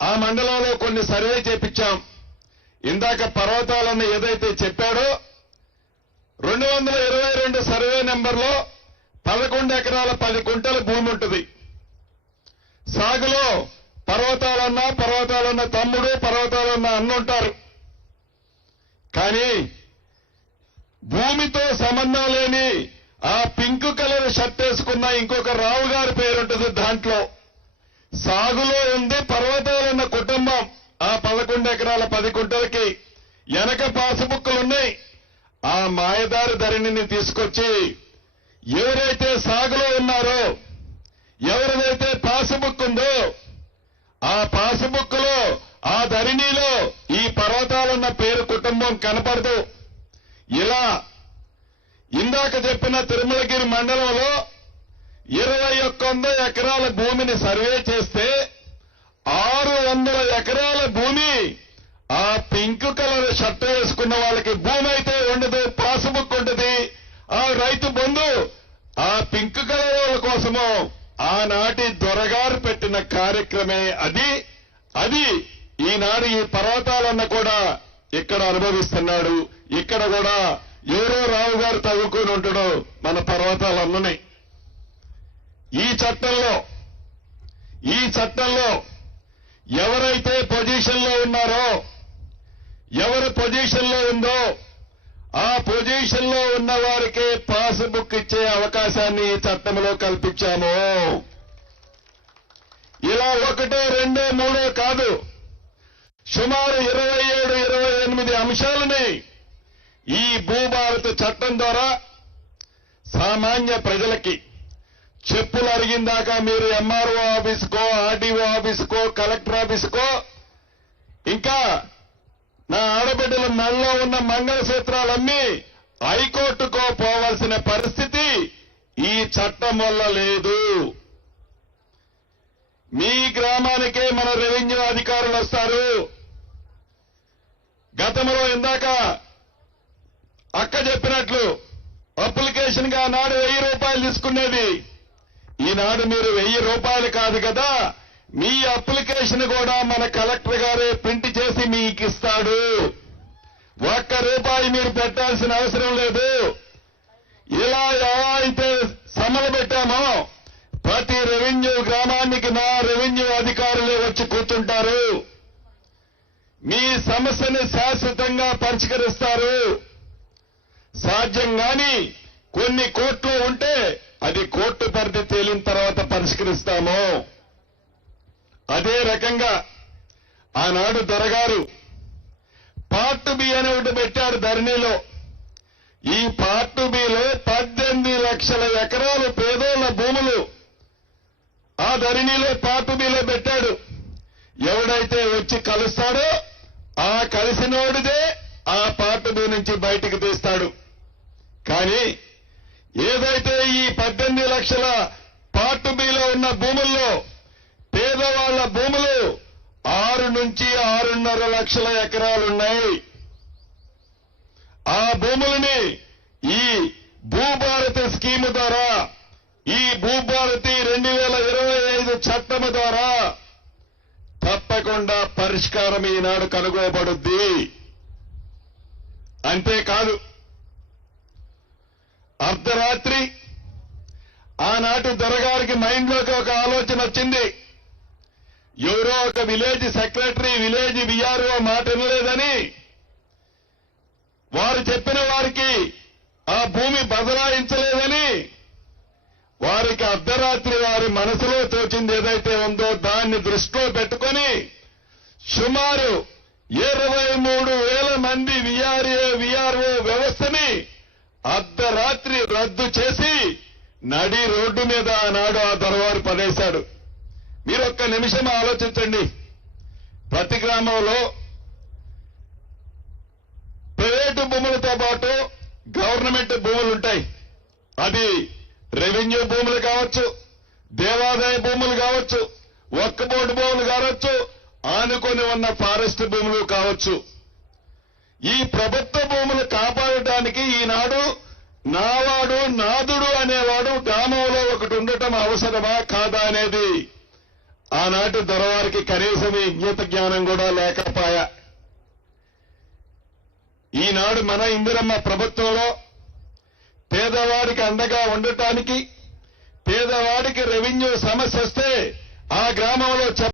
ఆ మండలంలో కొన్ని సర్వే చేపించాం. ఇందాక పర్వతాలను ఏదైతే చెప్పాడో 222 సర్వే నెంబర్లో 11 ఎకరాల 10 గుంటల భూమి ఉంటుంది. సాగులో పర్వతాలన్న తమ్ముడు, పర్వతాలన్న అన్నుంటారు. కానీ భూమితో సంబంధం లేని ఆ పింక్ కలర్ షర్ట్ వేసుకున్న ఇంకొక రావు గారి పేరుంటుంది. దాంట్లో సాగులో ఉంది పర్వతాలన్న కుటుంబం. ఆ 11 ఎకరాల 10 గుంటలకి వెనక పాసుబుక్కులున్నాయి. ఆ మాయదారి ధరణిని తీసుకొచ్చి ఎవరైతే సాగులో ఉన్నారో, ఎవరిదైతే పాసుబుక్ ఉందో ఆ పాసుబుక్ లో, ఆ ధరణిలో ఈ పర్వతాలన్న పేరు కుటుంబం కనపడదు. ఇలా ఇందాక చెప్పిన తిరుమలగిరి మండలంలో 21 ఎకరాల భూమిని సర్వే చేస్తే 600 ఎకరాల భూమి ఆ పింక్ కలర్ షర్ట్ వేసుకున్న వాళ్ళకి భూమి అయితే ఉండదు, పాసుబుక్ ఉంటుంది. ఆ రైతు బంధు ఆ పింక్ కలర్ వాళ్ళ కోసము ఆనాటి దొరగారు పెట్టిన కార్యక్రమే అది ఈనాడు ఈ పర్వతాలన్న కూడా ఇక్కడ అనుభవిస్తున్నాడు. ఇక్కడ కూడా ఎవరో రావు గారు తవ్వుకొని ఉంటాడో మన పర్వతాలన్ననే. ఈ చట్టంలో ఎవరైతే పొజిషన్లో ఉన్నారో, ఎవరి పొజిషన్లో ఉందో ఆ పొజిషన్లో ఉన్న వారికే పాస్బుక్ ఇచ్చే అవకాశాన్ని ఈ చట్టంలో కల్పించాము. ఇలా 1, 2, 3 కాదు, సుమారు 27, 28 అంశాలని ఈ భూభారత చట్టం ద్వారా సామాన్య ప్రజలకి చెప్పులు అరిగిందాకా మీరు ఎంఆర్ఓ ఆఫీసుకో, ఆర్డీఓ ఆఫీసుకో, కలెక్టర్ ఆఫీసుకో, ఇంకా నా ఆడబిడ్డల మెడలో ఉన్న మంగళసూత్రాలన్నీ హైకోర్టుకో పోవాల్సిన పరిస్థితి ఈ చట్టం వల్ల లేదు. మీ గ్రామానికే మన రెవెన్యూ అధికారులు వస్తారు. గతంలో ఇందాక అక్క చెప్పినట్లు అప్లికేషన్ గా నాడు 1000 రూపాయలు తీసుకునేది. ఈనాడు మీరు 1000 రూపాయలు కాదు కదా, మీ అప్లికేషన్ కూడా మన కలెక్టర్ గారే ప్రింట్ చేసి మీకు ఇస్తాడు. 1 రూపాయి మీరు పెట్టాల్సిన అవసరం లేదు. ఇలా ఎలా అయితే సమ్మలు పెట్టామో ప్రతి రెవెన్యూ గ్రామానికి నా రెవెన్యూ అధికారులే వచ్చి కూర్చుంటారు. మీ సమస్యని శాశ్వతంగా పరిష్కరిస్తారు. సాధ్యం గాని కొన్ని కోర్టులో ఉంటే అది కోర్టు పరిధి తేలిన తర్వాత పరిష్కరిస్తాము. అదే రకంగా ఆనాడు దొరగారు పార్ట్ బి అని ఒకటి పెట్టాడు ధరణిలో. ఈ పార్ట్ బిలో 18 లక్షల ఎకరాలు పేదోళ్ల భూములు ఆ ధరణిలో పార్ట్ బిలో పెట్టాడు. ఎవడైతే వచ్చి కలుస్తాడో ఆ కలిసినోడిదే ఆ పార్ట్ బి నుంచి బయటికి తీస్తాడు. కానీ ఏదైతే ఈ 18 లక్షల పార్ట్ బిలో ఉన్న భూముల్లో పేదవాళ్ల భూములు 6 నుంచి 6.5 లక్షల ఎకరాలున్నాయి. ఆ భూములని ఈ భూభారతి స్కీము ద్వారా, ఈ భూభారతి 2025 చట్టము ద్వారా తప్పకుండా పరిష్కారం ఈనాడు కనుగోబడుద్ది. అంతేకాదు, అర్ధరాత్రి ఆనాటి దొరగారికి మైండ్లోకి ఒక ఆలోచన వచ్చింది. ఎవరో ఒక విలేజ్ సెక్రటరీ, విలేజ్ విఆర్ఓ మాట వినలేదని వారు చెప్పిన వారికి ఆ భూమి బదలాయించలేదని వారికి అర్ధరాత్రి వారి మనసులో తోచింది ఏదైతే ఉందో దాన్ని దృష్టిలో పెట్టుకొని సుమారు 23,000 మంది విఆర్ఓ వ్యవస్థని అర్ధరాత్రి రద్దు చేసి నడి రోడ్డు మీద ఆనాడు ఆ దొరవారు పడేశాడు. మీరు ఒక్క నిమిషం ఆలోచించండి. ప్రతి గ్రామంలో ప్రైవేటు భూములతో పాటు గవర్నమెంట్ భూములు ఉంటాయి. అది రెవెన్యూ భూములు కావచ్చు, దేవాదాయ భూములు కావచ్చు, వక్ఫ్ బోర్డు భూములు కావచ్చు, ఆనుకొని ఉన్న ఫారెస్ట్ భూములు కావచ్చు. ఈ ప్రభుత్వ భూములు కాపాడటానికి ఈనాడు నావాడు నాదుడు అనేవాడు గ్రామంలో ఒకటి ఉండటం అవసరమా కాదా అనేది ఆనాటి దొరవారికి కనీసం ఈ ఇంగిత జ్ఞానం కూడా లేకపోయా. ఈనాడు మన ఇందిరమ్మ ప్రభుత్వంలో పేదవాడికి అండగా ఉండటానికి, పేదవాడికి రెవెన్యూ సమస్య వస్తే ఆ గ్రామంలో